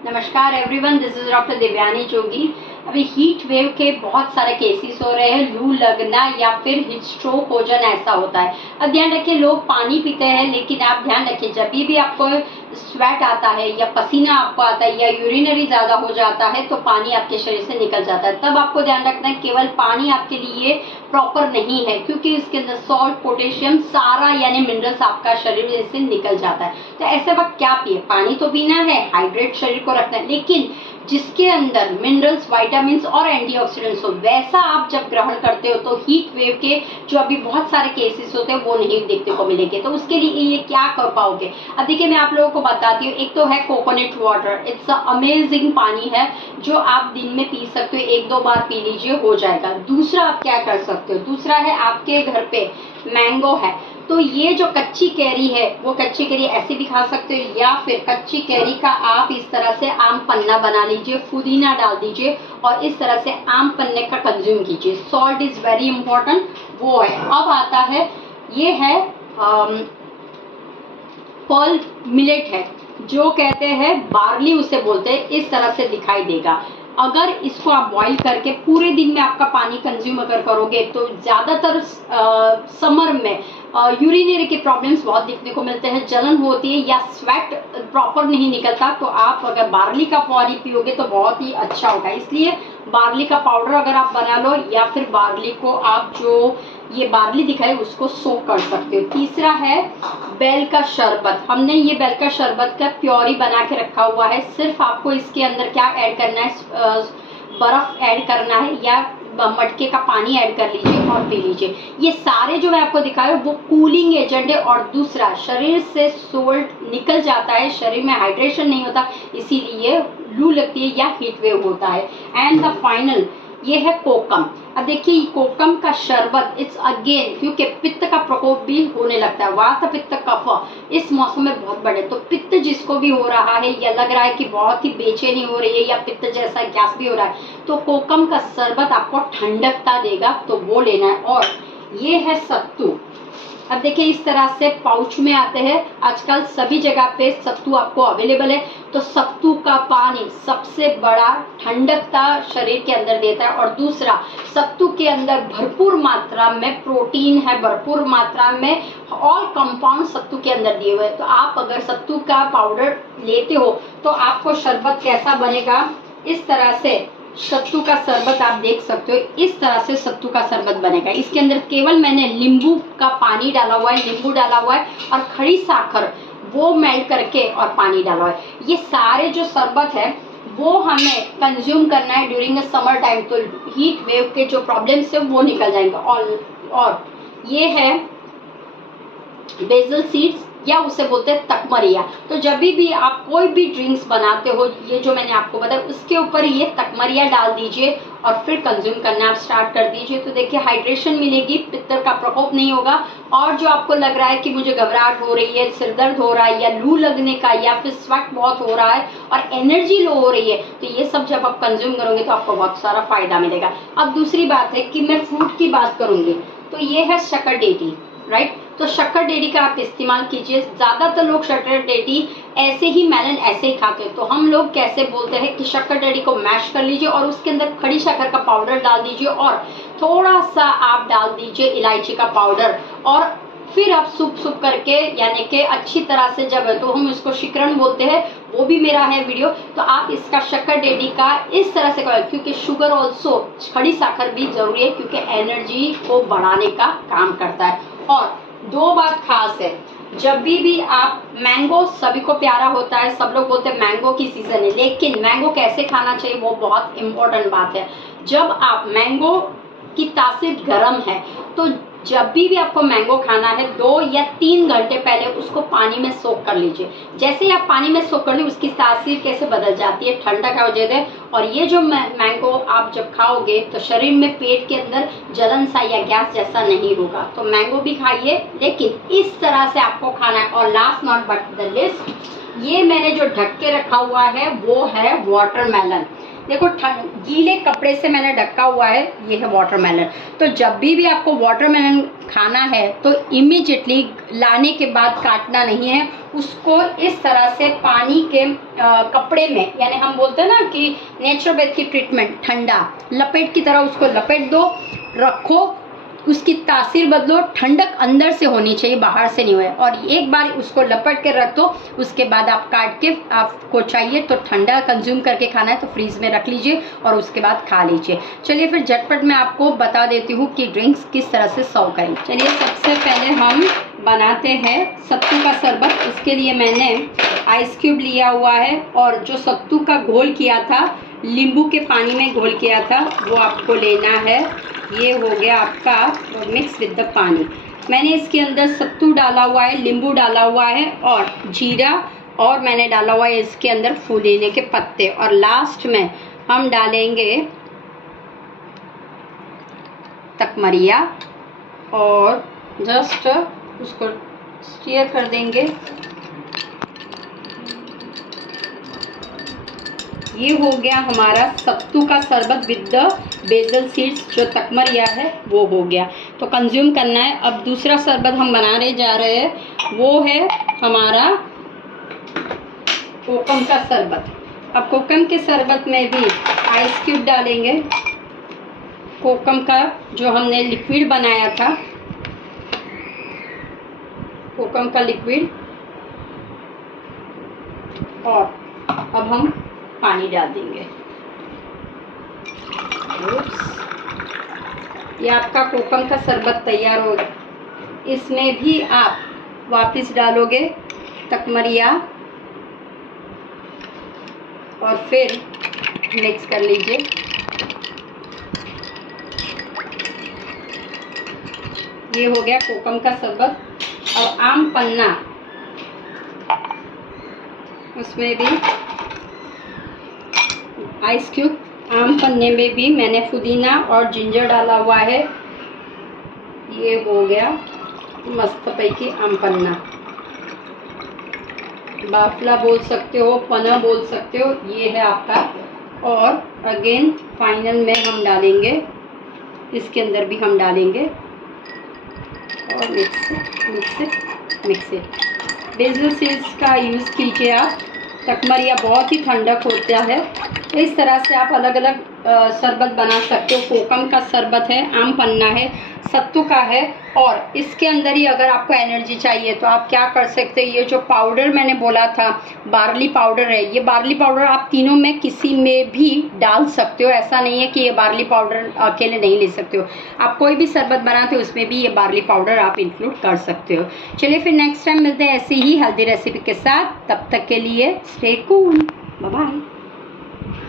नमस्कार everyone, this is doctor Devyani Jogi. अभी heat wave के बहुत सारे केसेस हो रहे हैं, लू लगना या फिर हीट स्ट्रोक हो जाना ऐसा होता है। अब ध्यान रखिए, लोग पानी पीते हैं, लेकिन आप ध्यान रखिए जब भी आपको स्वेट आता है या पसीना आपको आता है या यूरिनरी ज़्यादा हो जाता है तो पानी आपके शरीर से निकल जाता है। तब आपको ध्यान रखना है केवल पानी आपके लिए प्रॉपर नहीं है, क्योंकि इसके अंदर सॉल्ट, पोटेशियम सारा यानी मिनरल्स आपका शरीर से निकल जाता है। तो ऐसे वक्त क्या पिए? पानी तो पीना है, हाइड्रेट शरीर को रखना है, लेकिन जिसके अंदर मिनरल्स, विटामिन्स और एंटीऑक्सीडेंट्स हो वैसा आप जब ग्रहण करते हो तो हीट वेव के जो अभी बहुत सारे केसेस होते हैं वो नहीं देखने को मिलेंगे। तो उसके लिए ये क्या कर पाओगे? अब देखिए, मैं आप लोगों को बताती हूँ। एक तो है कोकोनट वाटर, इट्स अमेजिंग पानी है जो आप दिन में पी सकते हो, 1-2 बार पी लीजिए, हो जाएगा। दूसरा आप क्या कर सकते हो? दूसरा है आपके घर पे मैंगो है तो ये जो कच्ची कैरी है वो कच्ची कैरी ऐसे भी खा सकते हो, या फिर कच्ची कैरी का आप इस तरह से आम पन्ना बना लीजिए, पुदीना डाल दीजिए और इस तरह से आम पन्ने का कंज्यूम कीजिए। सॉल्ट इज वेरी इंपॉर्टेंट, वो है। अब आता है, ये है पर्ल मिलेट है, जो कहते हैं बार्ली उसे बोलते हैं, इस तरह से दिखाई देगा। अगर इसको आप बॉईल करके पूरे दिन में आपका पानी कंज्यूम अगर करोगे तो ज़्यादातर समर में यूरिनरी के प्रॉब्लम्स बहुत दिखने को मिलते हैं, जलन होती है या स्वेट प्रॉपर नहीं निकलता। तो आप अगर बार्ली का पानी पियोगे तो बहुत ही अच्छा होगा। इसलिए बार्ली का पाउडर अगर आप बना लो, या फिर बार्ली को आप जो ये बार्ली दिखाई उसको सोक कर सकते हो। तीसरा है बेल का शरबत। हमने ये बेल का शरबत का प्योरी बना के रखा हुआ है। सिर्फ आपको इसके अंदर क्या ऐड करना है, बर्फ ऐड करना है या मटके का पानी ऐड कर लीजिए और पी लीजिए। ये सारे जो मैं आपको दिखाया वो कूलिंग एजेंट है। और दूसरा, शरीर से सोल्ट निकल जाता है, शरीर में हाइड्रेशन नहीं होता, इसीलिए लू लगती है या हीट वेव होता है। एंड द फाइनल ये है कोकम। अब देखिए, कोकम का शरबत इट्स अगेन, क्योंकि पित्त का प्रकोप भी होने लगता है, वात पित्त कफ इस मौसम में बहुत बढ़े, तो पित्त जिसको भी हो रहा है या लग रहा है कि बहुत ही बेचैनी हो रही है या पित्त जैसा गैस भी हो रहा है, तो कोकम का शरबत आपको ठंडकता देगा, तो वो लेना है। और ये है सत्तू। अब देखिए, इस तरह से पाउच में आते हैं, आजकल सभी जगह पे सत्तू आपको अवेलेबल है। तो सत्तू का पानी सबसे बड़ा ठंडकता शरीर के अंदर देता है। और दूसरा, सत्तू के अंदर भरपूर मात्रा में प्रोटीन है, भरपूर मात्रा में ऑल कंपाउंड सत्तू के अंदर दिए हुए हैं। तो आप अगर सत्तू का पाउडर लेते हो तो आपको शरबत कैसा बनेगा, इस तरह से सत्तू का शरबत आप देख सकते हो, इस तरह से सत्तू का शरबत बनेगा। इसके अंदर केवल मैंने नींबू का पानी डाला हुआ है, नींबू डाला हुआ है और खड़ी साखर वो मेल्ट करके और पानी डाला हुआ है। ये सारे जो शरबत है वो हमें कंज्यूम करना है ड्यूरिंग द समर टाइम, तो हीट वेव के जो प्रॉब्लम्स है वो निकल जाएंगे। और ये है बेसल सीड्स या उसे बोलते हैं तकमरिया। तो जब भी आप कोई भी ड्रिंक्स बनाते हो, ये जो मैंने आपको बताया उसके ऊपर ये तकमरिया डाल दीजिए और फिर कंज्यूम करना आप स्टार्ट कर दीजिए। तो देखिए, हाइड्रेशन मिलेगी, पित्त का प्रकोप नहीं होगा। और जो आपको लग रहा है कि मुझे घबराहट हो रही है, सिर दर्द हो रहा है या लू लगने का या फिर स्वेट बहुत हो रहा है और एनर्जी लो हो रही है, तो ये सब जब आप कंज्यूम करोगे तो आपको बहुत सारा फायदा मिलेगा। अब दूसरी बात है कि मैं फ्रूट की बात करूंगी, तो ये है शक्करटेटी, राइट। तो शक्करटेटी का आप इस्तेमाल कीजिए। ज़्यादातर लोग शक्करटेटी ऐसे ही मेलन ऐसे ही खाते हैं, तो हम लोग कैसे बोलते हैं कि शक्करटेटी को मैश कर लीजिए और उसके अंदर खड़ी शक्कर का पाउडर डाल दीजिए और थोड़ा सा आप डाल दीजिए इलायची का पाउडर, और फिर आप सूप करके, यानी कि अच्छी तरह से, जब तो हम इसको शिकरण बोलते हैं, वो भी मेरा है वीडियो, तो आप इसका शक्करटेटी का इस तरह से करें, क्योंकि शुगर ऑल्सो, खड़ी साखर भी जरूरी है क्योंकि एनर्जी को बढ़ाने का काम करता है। और दो बात खास है, जब भी आप, मैंगो सभी को प्यारा होता है, सब लोग बोलते हैं मैंगो की सीजन है, लेकिन मैंगो कैसे खाना चाहिए वो बहुत इंपॉर्टेंट बात है। जब आप, मैंगो की तासीर गर्म है, तो जब भी आपको मैंगो खाना है 2 या 3 घंटे पहले उसको पानी में सोक कर लीजिए। जैसे ही आप पानी में सोक कर ली, उसकी तासीर कैसे बदल जाती है, ठंडा का वजह से। और ये जो मैंगो आप जब खाओगे तो शरीर में, पेट के अंदर जलन सा या गैस जैसा नहीं होगा। तो मैंगो भी खाइए, लेकिन इस तरह से आपको खाना है। और last not but the list, ये मैंने जो ढक के रखा हुआ है वो है वाटरमेलन। देखो गीले कपड़े से मैंने ढका हुआ है, ये है वाटरमेलन। तो जब भी आपको वाटरमेलन खाना है तो इमीडिएटली लाने के बाद काटना नहीं है, उसको इस तरह से पानी के कपड़े में, यानी हम बोलते हैं ना कि नेचुरोपैथ की ट्रीटमेंट, ठंडा लपेट की तरह उसको लपेट दो, रखो, उसकी तासीर बदलो, ठंडक अंदर से होनी चाहिए, बाहर से नहीं हुए। और एक बार उसको लपेट के रख दो, उसके बाद आप काट के, आपको चाहिए तो ठंडा कंज्यूम करके खाना है तो फ्रीज में रख लीजिए और उसके बाद खा लीजिए। चलिए फिर झटपट मैं आपको बता देती हूँ कि ड्रिंक्स किस तरह से सर्व करें। चलिए सबसे पहले हम बनाते हैं सत्तू का शरबत। उसके लिए मैंने आइस क्यूब लिया हुआ है और जो सत्तू का घोल किया था, नींबू के पानी में घोल किया था, वो आपको लेना है। ये हो गया आपका मिक्स विद द पानी। मैंने इसके अंदर सत्तू डाला हुआ है, नींबू डाला हुआ है और जीरा, और मैंने डाला हुआ है इसके अंदर पुदीने के पत्ते, और लास्ट में हम डालेंगे तकमरिया और जस्ट उसको स्टीयर कर देंगे। ये हो गया हमारा सत्तू का शरबत विद द बेसल सीड्स, जो तकमरिया है वो हो गया। तो कंज्यूम करना है। अब दूसरा शरबत हम बनाने जा रहे हैं, वो है हमारा कोकम का शरबत। अब कोकम के शरबत में भी आइस क्यूब डालेंगे, कोकम का जो हमने लिक्विड बनाया था, कोकम का लिक्विड, और अब हम पानी डाल देंगे। ये आपका कोकम का शरबत तैयार हो गया। इसमें भी आप वापस डालोगे तकमरिया और फिर मिक्स कर लीजिए। ये हो गया कोकम का शरबत। और आम पन्ना, उसमें भी आइस क्यूब, आम पन्ने में भी मैंने पुदीना और जिंजर डाला हुआ है। ये हो गया मस्त पैकी आम पन्ना, बाफला बोल सकते हो, पन्ना बोल सकते हो, ये है आपका। और अगेन फाइनल में हम डालेंगे, इसके अंदर भी हम डालेंगे और मिक्स इट। बेसल सीड्स का यूज़ कीजिए आप। तकमरिया बहुत ही ठंडक होता है। इस तरह से आप अलग अलग शरबत बना सकते हो। कोकम का शरबत है, आम पन्ना है, सत्तू का है, और इसके अंदर ही अगर आपको एनर्जी चाहिए तो आप क्या कर सकते हैं, ये जो पाउडर मैंने बोला था बार्ली पाउडर है, ये बार्ली पाउडर आप तीनों में किसी में भी डाल सकते हो। ऐसा नहीं है कि ये बार्ली पाउडर अकेले नहीं ले सकते हो। आप कोई भी शरबत बनाते हो उसमें भी ये बार्ली पाउडर आप इंक्लूड कर सकते हो। चलिए फिर नेक्स्ट टाइम मिलते हैं ऐसी ही हेल्दी रेसिपी के साथ। तब तक के लिए स्टे कूल।